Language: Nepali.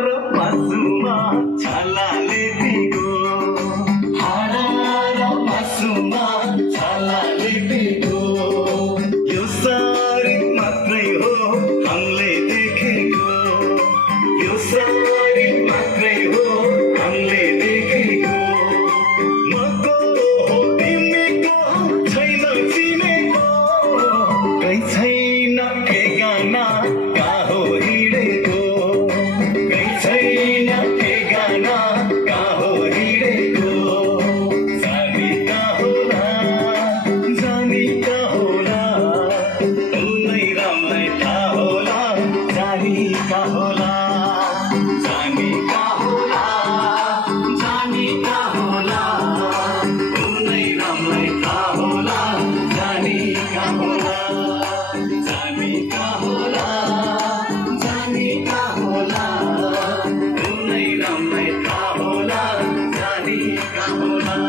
र मासुमा छालाले भिगो हाडा र मासुमा छालाले भिगो यो शरीर मात्रै हो हामीले देखेको यो शरीर मात्रै हो हामीले देखेको मको हो तिमीको छैन चिनेको कहीँ छैन ठेगाना कहाँ हो हिँडेको कहीँ छैन ठेगाना कहाँ हो हिँडेको जानी कहाँ होला जानी कहाँ होला उनै रामलाई थाहा होला जानी कहाँ होला जानी कहाँ होला जानी कहाँ होला उनै रामलाई थाहा होला जानी कहाँ होला जानी कहाँ होला जानी कहाँ होला उनै रामलाई थाहा होला जानी कहाँ होला